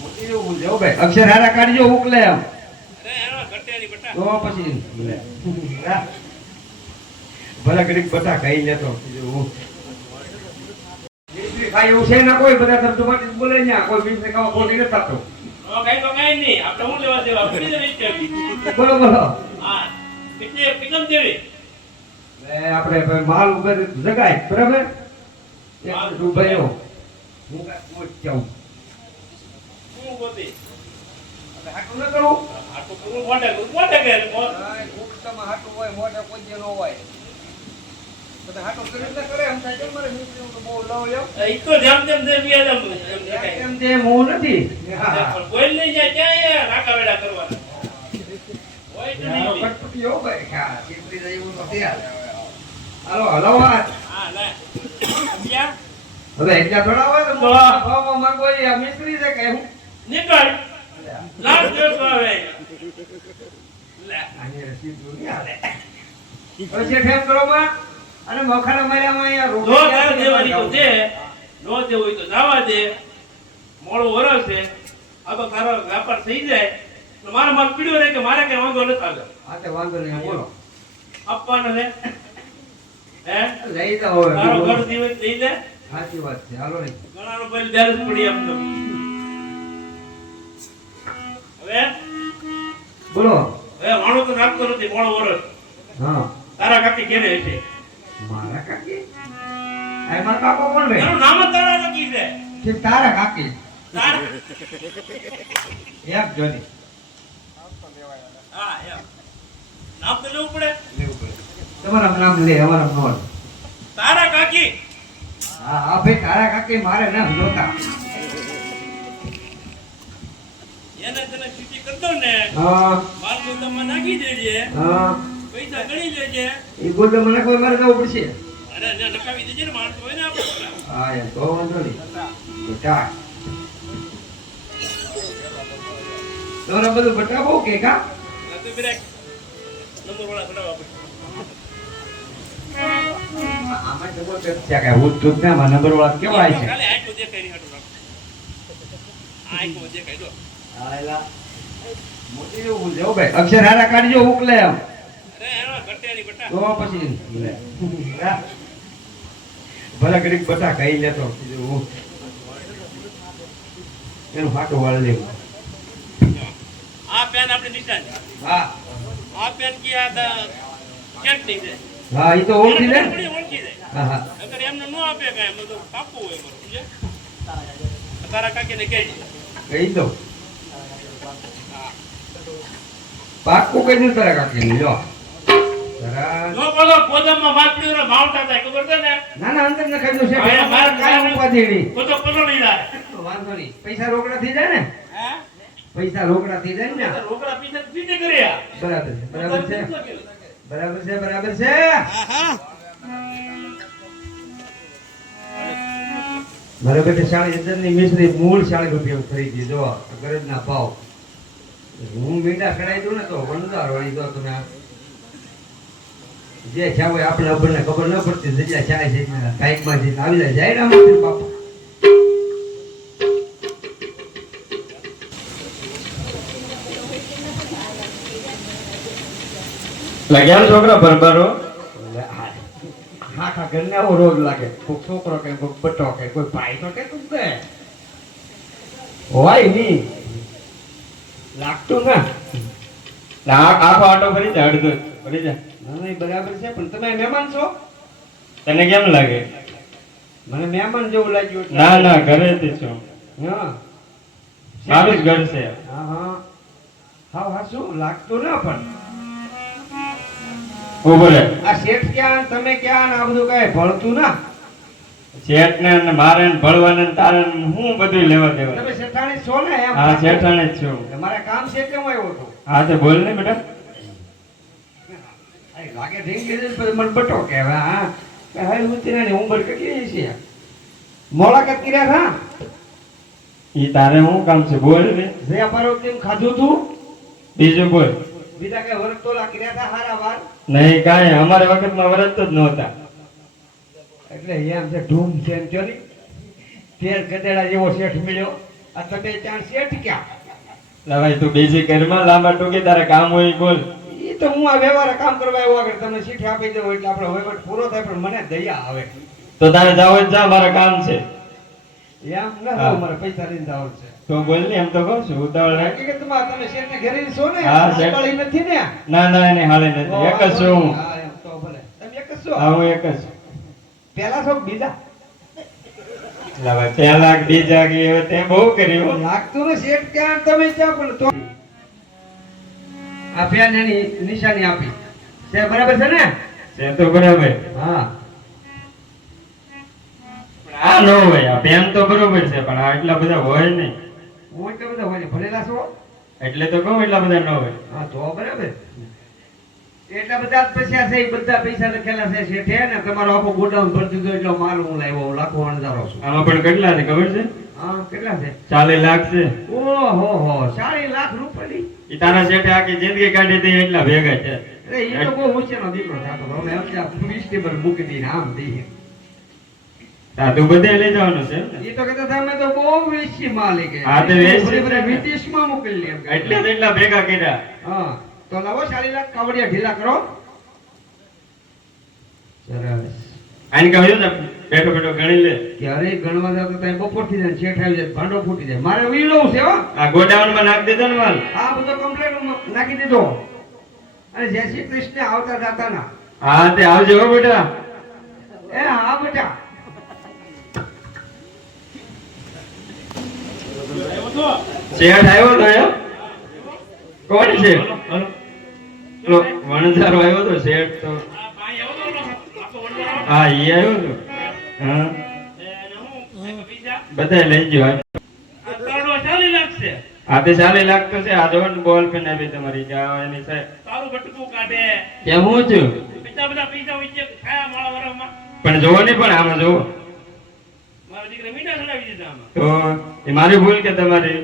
મોટી જેવું જો ભાઈ અક્ષર હારા કાઢજો ઉકલે એમ અરે એનો ઘટેરી બટા તો પછી ભલા ઘડીક બટા ખાઈ લેતો ખાઈ એવું છે ના કોઈ બધા શબ્દો માટે બોલે ના કોઈ બીજને ખાવા ખોટી નથી થતો કઈ તો કઈ નહીં આપણે હું લેવા દેવા ફરી જઈ છે બોલો બોલો હા એકદમ દેવી આપણે માલ ઉપર જગાય બરાબર એક ડૂબાયો હું કાંઈ પહોંચ જાઉં હું ગોતી એટલે હાટું ન કરું આ તો પૂરું મોટે કે ગુપ્તમાં હાટું હોય મોઢે કોઈ જે ન હોય તમે હાટું કરી ન કરે એમ થાય કેમ મારે મિત્રીનું તો બહુ લવ લ્યો ઈ તો જેમ જેમ દેવી એમ એમ તેમ હું નથી પણ કોઈ લઈ જાય ક્યાં રાકા વેડા કરવાના હોય તો હાલો નહીં કટપટી હો ભાઈ હા ચીપડી જાય એવું તો તૈયાર હાલો હલો વાત હા લે ક્યાં હવે એટલા થોડા હોય તો ભાવમાં માંગો એ આ મિસ્ત્રી છે કે હું નીકળ લાગ દેતો આવે લે આને રસીદ જોઈ હાલે પછી ઠેમ કરો માં અને મખાના માર્યામાં અહીંયા જો તારે દેવાની તો દે નો દેવું હોય તો જવા દે મોડો વરસ છે આ તો તારો વ્યાપાર થઈ જાય તો મારા માલ પીડ્યો રહે કે મારે કઈ વાંધો નથી આવે હા તે વાંધો નહીં બોલો આપવાના છે હે લઈ જાઓ હવે તારો ઘર દિવસ લઈ લે સાચી વાત છે હાલો નહીં ઘણાનો પહેલી બેલેન્સ પડી એમ તો હવે બોલો હવે વાણો તો નાખતો નથી મોડો વરસ હા તારા કાકી કેને હશે મારા કાકી આ મારા કાકો કોણ ભાઈ એનું નામ જ તારા કાકી છે કે તારા કાકી તારા એક જોની હા એમ નામ તો લેવું પડે લેવું પડે તમારા નામ લે અમારા નામ તારા કાકી હા હા ભાઈ તારા કાકી મારે નામ જોતા એને તને છૂટી કર દો ને હા માલ ગોદામમાં નાખી દેજે હા પૈસા ગણી લેજે એ બોલ મને કોઈ મારે જવું પડશે અરે ને નખાવી દેજે ને માણસો હોય ને આપણે હા યાર તો વાંધો નહીં બટા તમારા બધું બટા બહુ કે કા તો બ્રેક નંબર વાળા ચડાવવા પડે આમાં તો બોલ છે કે હું તું ને નંબર વાળા કેવા આવે છે ખાલી આંખો દેખાય ની હાટું રાખો આંખો દેખાય જો આયલા મોટી જેવું જો ભાઈ અક્ષર હારા કાઢજો ઉકલે એમ અરે એનો ઘટેરી બટા તો પછી ભલા ઘડીક બટા ખાઈ લેતો એનું ફાટું વાળ લેવું આ પેન આપણી નિશાન હા આ પેન કી આ કેટ નહીં છે હા એ તો ઓળખી લે ઓળખી જાય હા હા અગર એમને ન આપે કાંઈ એમ તો કાપવું હોય મારું સમજે તારા કાકીને કહેજે કહી દો પાક્કું કહી દઉં તારા કાકી લો જરા જો બોલો ગોદામમાં માલ પડ્યો રે ભાવતા થાય ખબર છે ને ના ના અંદર નખાઈ દો છે હા, મારે કાંઈ ઉપાધિ નહીં તો પલળી જાય વાંધો નહીં પૈસા રોકડા થઈ જાય ને હે પૈસા રોકડા થઈ જાય ને રોકડા પીને પીને કર્યા બરાબર છે બરાબર છે બરાબર છે બરાબર છે મારે બેટે 40,000 ની મિશ્રી મૂળ 40 રૂપિયા ખરીદી જો ગરજના ભાવ હું મીંડા કઢાઈ દઉં ને તો વંદાર વળી દો તમે જે છે હોય આપણે આપણને ખબર ન પડતી જગ્યા ચાય છે કાઈકમાં જઈને આવી જાય ને અમારે બાપા લાગ્યા છોકરા બરબરો આખા ઘરને આવો રોગ લાગે કોઈક છોકરો કે કોઈક બટો કે કોઈ ભાઈ તો કે તું કે હોય નહીં લાગતું ના આખો આટો ફરી જા અડધો ફરી જા નહીં બરાબર છે પણ તમે મહેમાન છો તને કેમ લાગે મને મહેમાન જેવું લાગ્યું એટલે. ના ના ઘરેથી છું હા મારું જ ઘર છે હા હા હા હા શું લાગતું ના પણ ઉભો રે આ શેઠ ક્યાં તમે ક્યાં આ બધું કઈ ભળતું ના શેઠ ને મારે ને ભળવાને ને તારે ને હું બધું લેવા દેવા તમે શેઠાણી છો ને એમ હા શેઠાણે જ છું મારે કામ છે કેમ આવ્યો હતો હા તો બોલ ને બેટા અરે લાગે ઢીંગી દે પછી મને બટો કહેવા હા કે હાલ ઉતરીને ઉંમર કેટલી છે મોલાકાત કર્યા હા ઈ તારે શું કામ છે બોલ ને જયા પાર્વતી ખાધું તું બીજું બોલ બીજા કઈ વર્ગ તોલા કર્યા હતા હારા વાર નહીં કાંઈ અમારે વખતમાં વરત જ નહોતા એટલે એમ છે ધૂમ છે એમ ચોરી તેર ગધેડા જેવો શેઠ મળ્યો આ તમે ત્યાં શેઠ ક્યાં? લા ભાઈ તું બીજી ઘરમાં લાંબા ટૂંકી તારે કામ હોય ઈ બોલ. ઈ તો હું આ વ્યવહાર કામ કરવા આવ્યો આગળ તમે શીઠ આપી દો એટલે આપણો વહીવટ પૂરો થાય પણ મને દયા આવે. તો તારે જાવ જ જા, મારે કામ છે. એમ ના હા. મારે પૈસા લઈને જવાનું છે. તો બોલ ને, એમ તો કહું છું ઉતાવળ રાખ. હકીકતમાં તમે શેઠને ઘરે છો ને? હા, શેઠ. આંગળી નથી ને? ના ના એને હાલે નથી, એક જ છું હું. હા, એમ તો ભલે. તમે એક જ છો? હા હું એક જ છું. પહેલા છો કે બીજા? લા ભાઈ પહેલા કે બીજા કે હવે તે બહુ કર્યું. લાગતું ને શેઠ ક્યાં તમે ક્યાં પણ તો આ પેન એની નિશાની આપી છે બરાબર છે ને? છે તો બરાબર. હા પણ આ નો હોય, આ પેન તો બરોબર છે પણ આ એટલા બધા હોય નહીં. હું એટલા બધા હોય ને ભણેલા છો? એટલે તો કહું એટલા બધા ન હોય. હા તો બરાબર. એટલા બધા જ પૈસા છે ઈ બધા પૈસા લખેલા છે શેઠે ને તમારો આખો ગોડાઉન ભરી દીધો એટલો માલ હું લાવ્યો હું લાખો અણધારો છું. આમાં પણ કેટલા છે ખબર છે? હા કેટલા છે? 40 લાખ છે. ઓહો હો 40 લાખ રૂપિયાની. ઈ તારા શેઠે આખી જિંદગી કાઢી હતી એટલા ભેગા છે. અરે ઈ તો બહુ ઊંચેનો દીકરો થતો હતો. અમે અત્યારે 20 ટેબલ મૂકી દઈને આમ દઈએ. હા તું બધે લઈ જવાનું છે એમ ને? ઈ તો કહેતા હતા અમે તો બહુ વેચી માલિક હે. હા, તો વેચી બરાબર, છે ને. વિદેશમાં મોકલી એમ કહે. એટલે જ એટલા ભેગા કર્યા. હા તો લાવો 40 લાખ કાવડિયા ઢીલા કરો. સરસ. આને કહ્યું ને બેઠો બેઠો ગણી લે. ક્યારે ગણવા જાવ તો ત્યાં બપોર થઈ જાય શેઠ આવી જાય ભાંડો ફૂટી જાય. મારે વીલો છે હો. આ ગોડાઉન માં નાખી દેજો ને માલ. આ બધો કમ્પ્લેટ નાખી દીધો. અને જય શ્રી કૃષ્ણ આવતા જાતાના. હા તે આવજો હો બેટા. એ હા બેટા. આવ્યો તો? શેઠ આવ્યો તો એમ? કોણ છે? હલો. પેલો વણઝારો આવ્યો તો શેઠ તો. આ ભાઈ આવ્યો તો ઓલો આખો વંડો. હા ઈ આવ્યો તો. હા એને હું એક બીજા બધા લઈ ગયો. આ કરોડો 40 લાખ છે. આ તે 40 લાખ તો છે. આ જોન બોલ પેન આપી તમારી જાવ એની છે. તારું બટકું કાઢે. કેમ હું છું? બીજા બધા પૈસા વચ્ચે ખાયા માળા વરામાં. પણ જોવો ને પણ આમાં જોવો મારા દીકરા મીઠા ચડાવી દીધા આમાં. તો એ મારી ભૂલ કે તમારી?